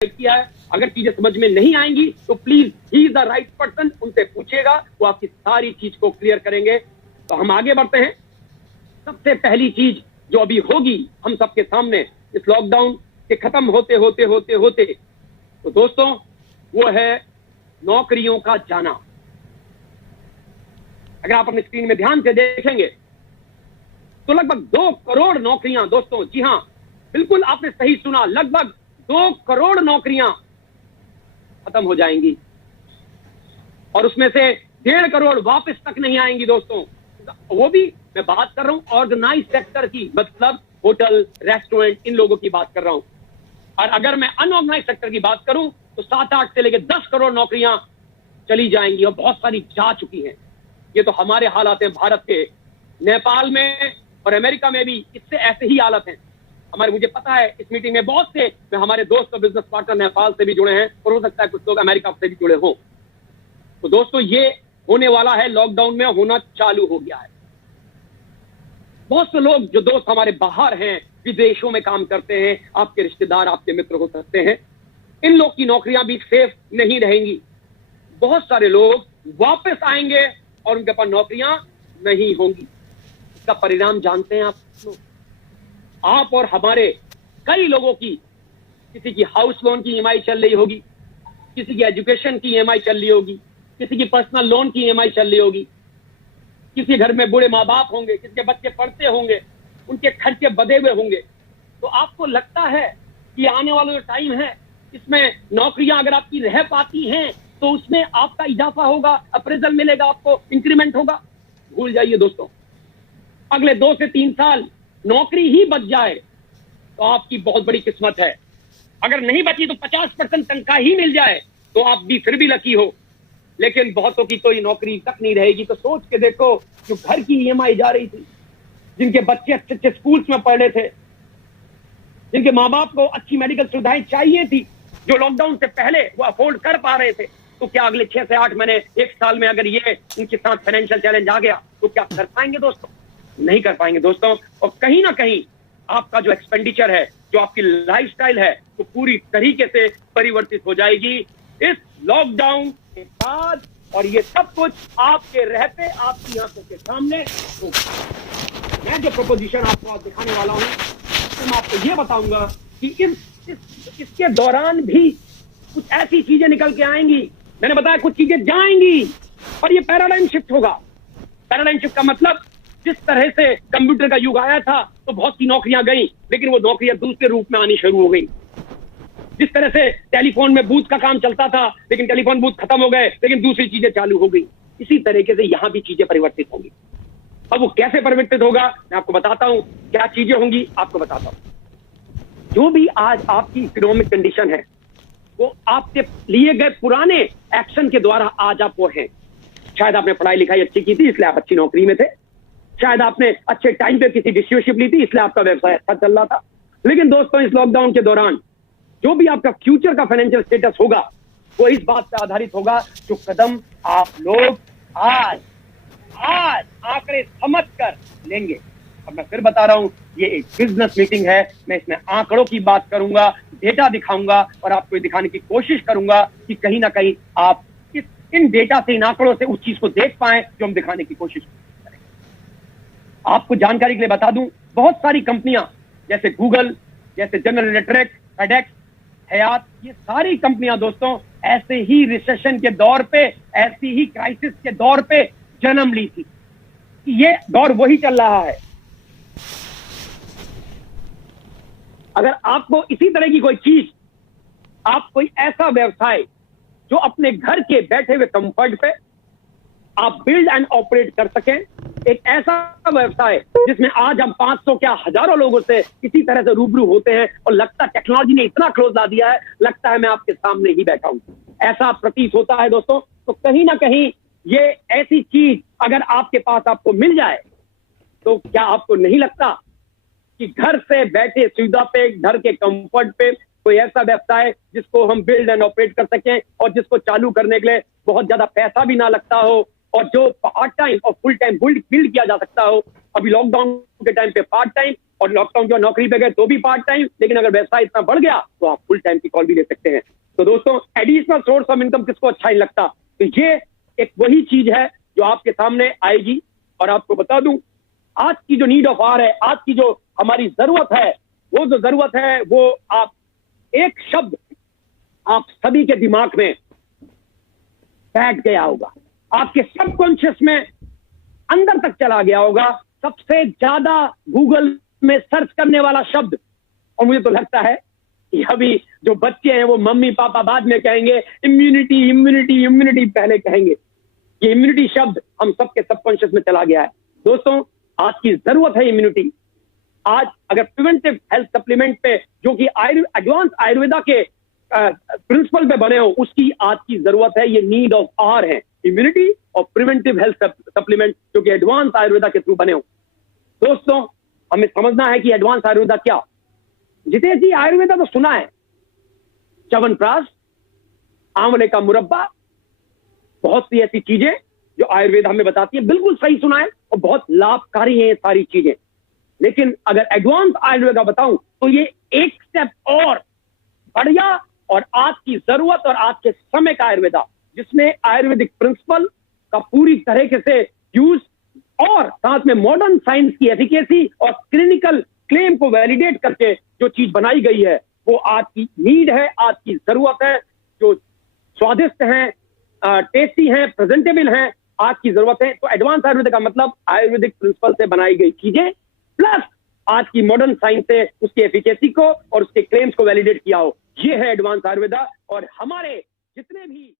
किया है। अगर चीजें समझ में नहीं आएंगी तो please he is the right person, उनसे पूछिएगा, वो आपकी सारी चीज को क्लियर करेंगे। तो हम आगे बढ़ते हैं। सबसे पहली चीज जो अभी होगी हम सबके सामने इस लॉकडाउन के खत्म होते होते होते होते, तो दोस्तों वो है नौकरियों का जाना। अगर आप अपनी स्क्रीन में ध्यान से देखेंगे तो लगभग 2 करोड़ नौकरियां, दोस्तों जी हां बिल्कुल आपने सही सुना, लगभग 2 करोड़ नौकरियां खत्म हो जाएंगी और उसमें से 1.5 करोड़ वापस तक नहीं आएंगी दोस्तों। वो भी मैं बात कर रहा हूं ऑर्गेनाइज सेक्टर की, मतलब होटल, रेस्टोरेंट, इन लोगों की बात कर रहा हूं। और अगर मैं अनऑर्गेनाइज सेक्टर की बात करूं तो 7-8 से लेकर 10 करोड़ नौकरियां चली जाएंगी और बहुत सारी जा चुकी हैं। ये तो हमारे हालात हैं भारत के। नेपाल में और अमेरिका में भी इससे ऐसे ही हालत हैं। मुझे पता है इस मीटिंग में बहुत से हमारे दोस्त और बिजनेस पार्टनर नेपाल से भी जुड़े हैं और हो सकता है कुछ लोग अमेरिका से भी जुड़े हों। तो दोस्तों ये होने वाला है, लॉकडाउन में होना चालू हो गया है। बहुत से लोग जो दोस्त हमारे बाहर हैं, विदेशों में काम करते हैं, आपके रिश्तेदार, आपके मित्र हो सकते हैं, इन लोग की नौकरियां भी सेफ नहीं रहेंगी। बहुत सारे लोग वापस आएंगे और उनके पास नौकरियां नहीं होंगी। इसका परिणाम जानते हैं आप और हमारे कई लोगों की, किसी की हाउस लोन की ईएमआई चल रही होगी, किसी की एजुकेशन की ईएमआई चल रही होगी, किसी की पर्सनल लोन की ईएमआई चल रही होगी, किसी घर में बूढ़े माँ बाप होंगे, किसी के बच्चे पढ़ते होंगे, उनके खर्चे बधे हुए होंगे। तो आपको लगता है कि आने वाला जो टाइम है इसमें नौकरियां अगर आपकी रह पाती हैं तो उसमें आपका इजाफा होगा, अप्रेजल मिलेगा, आपको इंक्रीमेंट होगा। भूल जाइए दोस्तों, अगले 2 से 3 साल नौकरी ही बच जाए तो आपकी बहुत बड़ी किस्मत है। अगर नहीं बची तो 50% तनख्वाह ही मिल जाए तो आप भी फिर भी लकी हो। लेकिन बहुतों की तो ये नौकरी तक नहीं रहेगी। तो सोच के देखो, जो घर की ईएमआई जा रही थी, जिनके बच्चे अच्छे अच्छे स्कूल्स में पढ़ रहे थे, जिनके माँ बाप को अच्छी मेडिकल सुविधाएं चाहिए थी, जो लॉकडाउन से पहले वो अफोर्ड कर पा रहे थे, तो क्या अगले 6 से 8 महीने, 1 साल में अगर ये उनके साथ फाइनेंशियल चैलेंज आ गया तो क्या कर पाएंगे दोस्तों? नहीं कर पाएंगे दोस्तों। और कहीं ना कहीं आपका जो एक्सपेंडिचर है, जो आपकी लाइफस्टाइल है, वो पूरी तरीके से परिवर्तित हो जाएगी इस लॉकडाउन के बाद। और ये सब कुछ आपके रहते, आपकी आंखों के सामने होगा। मैं जो प्रोपोजिशन आपको आज दिखाने वाला हूं, तो मैं आपको ये बताऊंगा कि इसके दौरान भी कुछ ऐसी चीजें निकल के आएंगी। मैंने बताया कुछ चीजें जाएंगी और ये पैराडाइम शिफ्ट होगा। पैराडाइम शिफ्ट का मतलब, जिस तरह से कंप्यूटर का युग आया था तो बहुत सी नौकरियां गई, लेकिन वो नौकरियां दूसरे रूप में आनी शुरू हो गई। जिस तरह से टेलीफोन में बूथ का काम चलता था, लेकिन टेलीफोन बूथ खत्म हो गए, लेकिन दूसरी चीजें चालू हो गई। इसी तरीके से यहां भी चीजें परिवर्तित होंगी। अब वो कैसे परिवर्तित होगा मैं आपको बताता हूं, क्या चीजें होंगी आपको बताता हूं। जो भी आज आपकी इकोनॉमिक कंडीशन है, वो आपके लिए गए पुराने एक्शन के द्वारा आज आप वो हैं। शायद आपने पढ़ाई लिखाई अच्छी की थी, इसलिए आप अच्छी नौकरी में थे। शायद आपने अच्छे टाइम पे किसी डिस्ट्रीब्यूटरशिप ली थी, इसलिए आपका व्यवसाय अच्छा चल रहा था। लेकिन दोस्तों, इस लॉकडाउन के दौरान जो भी आपका फ्यूचर का फाइनेंशियल स्टेटस होगा, वो इस बात पे आधारित होगा जो कदम आप लोग आज आंकड़े समझ कर लेंगे। और मैं फिर बता रहा हूं, ये एक बिजनेस मीटिंग है। मैं इसमें आंकड़ों की बात करूंगा, डेटा दिखाऊंगा और आपको दिखाने की कोशिश करूंगा कि कहीं ना कहीं आप इन डेटा से, इन आंकड़ों से उस चीज को देख पाए जो हम दिखाने की कोशिश करेंगे। आपको जानकारी के लिए बता दूं, बहुत सारी कंपनियां जैसे गूगल, जैसे जनरल इलेक्ट्रिक, फेडेक्स, हयात, ये सारी कंपनियां दोस्तों ऐसे ही रिसेशन के दौर पे, ऐसी ही क्राइसिस के दौर पे जन्म ली थी। ये दौर वही चल रहा है। अगर आपको इसी तरह की कोई चीज, आप कोई ऐसा व्यवसाय जो अपने घर के बैठे हुए कंफर्ट पे आप बिल्ड एंड ऑपरेट कर सकें, एक ऐसा व्यवसाय जिसमें आज हम 500 क्या हजारों लोगों से इसी तरह से रूबरू होते हैं और लगता है टेक्नोलॉजी ने इतना क्लोज ला दिया है, लगता है मैं आपके सामने ही बैठा हूं, ऐसा प्रतीत होता है दोस्तों। तो कहीं ना कहीं ये ऐसी चीज अगर आपके पास आपको मिल जाए, तो क्या आपको नहीं लगता कि घर से बैठे सुविधा पे, घर के कंफर्ट पे कोई ऐसा व्यवसाय जिसको हम बिल्ड एंड ऑपरेट कर सकें और जिसको चालू करने के लिए बहुत ज्यादा पैसा भी ना लगता हो और जो पार्ट टाइम और फुल टाइम बिल्ड किया जा सकता हो। अभी लॉकडाउन के टाइम पे पार्ट टाइम, और लॉकडाउन जो नौकरी पे गए तो भी पार्ट टाइम, लेकिन अगर व्यवसाय इतना बढ़ गया तो आप फुल टाइम की कॉल भी ले सकते हैं। तो दोस्तों, एडिशनल सोर्स ऑफ इनकम किसको अच्छा नहीं लगता? तो ये एक वही चीज है जो आपके सामने आएगी। और आपको बता दूं, आज की जो नीड ऑफ आवर है, आज की जो हमारी जरूरत है, वो जो जरूरत है वो आप एक शब्द आप सभी के दिमाग में बैठ गया होगा, आपके सबकॉन्शियस में अंदर तक चला गया होगा। सबसे ज्यादा गूगल में सर्च करने वाला शब्द, और मुझे तो लगता है कि अभी जो बच्चे हैं वो मम्मी पापा बाद में कहेंगे इम्यूनिटी इम्यूनिटी इम्यूनिटी, पहले कहेंगे। ये इम्यूनिटी शब्द हम सबके सबकॉन्शियस में चला गया है। दोस्तों, आज की जरूरत है इम्यूनिटी। आज अगर प्रिवेंटिव हेल्थ सप्लीमेंट पे, जो कि एडवांस आयुर्वेदा के प्रिंसिपल पे बने हो, उसकी आज की जरूरत है। ये नीड ऑफ आवर है, इम्यूनिटी और प्रिवेंटिव हेल्थ सप्लीमेंट जो कि एडवांस आयुर्वेदा के थ्रू बने हो। दोस्तों, हमें समझना है कि एडवांस आयुर्वेदा क्या। जितेश जी, आयुर्वेदा तो सुना है, च्यवनप्राश, आंवले का मुरब्बा, बहुत सी ऐसी चीजें जो आयुर्वेद हमें बताती है, बिल्कुल सही सुना है और बहुत लाभकारी है ये सारी चीजें। लेकिन अगर एडवांस आयुर्वेदा बताऊं तो ये एक स्टेप और बढ़िया और आज की जरूरत और आज के समय का आयुर्वेदा, जिसमें आयुर्वेदिक प्रिंसिपल का पूरी तरीके से यूज और साथ में मॉडर्न साइंस की एफिकेसी और क्लिनिकल क्लेम को वैलिडेट करके जो चीज बनाई गई है, वो आज की नीड है, आज की जरूरत है। जो स्वादिष्ट है, टेस्टी है, प्रेजेंटेबल है, आज की जरूरत है। तो एडवांस आयुर्वेद का मतलब आयुर्वेदिक प्रिंसिपल से बनाई गई चीजें प्लस आज की मॉडर्न साइंस से उसकी एफिकेसी को और उसके क्लेम्स को वैलिडेट किया हो। ये है एडवांस आयुर्वेदा। और हमारे जितने भी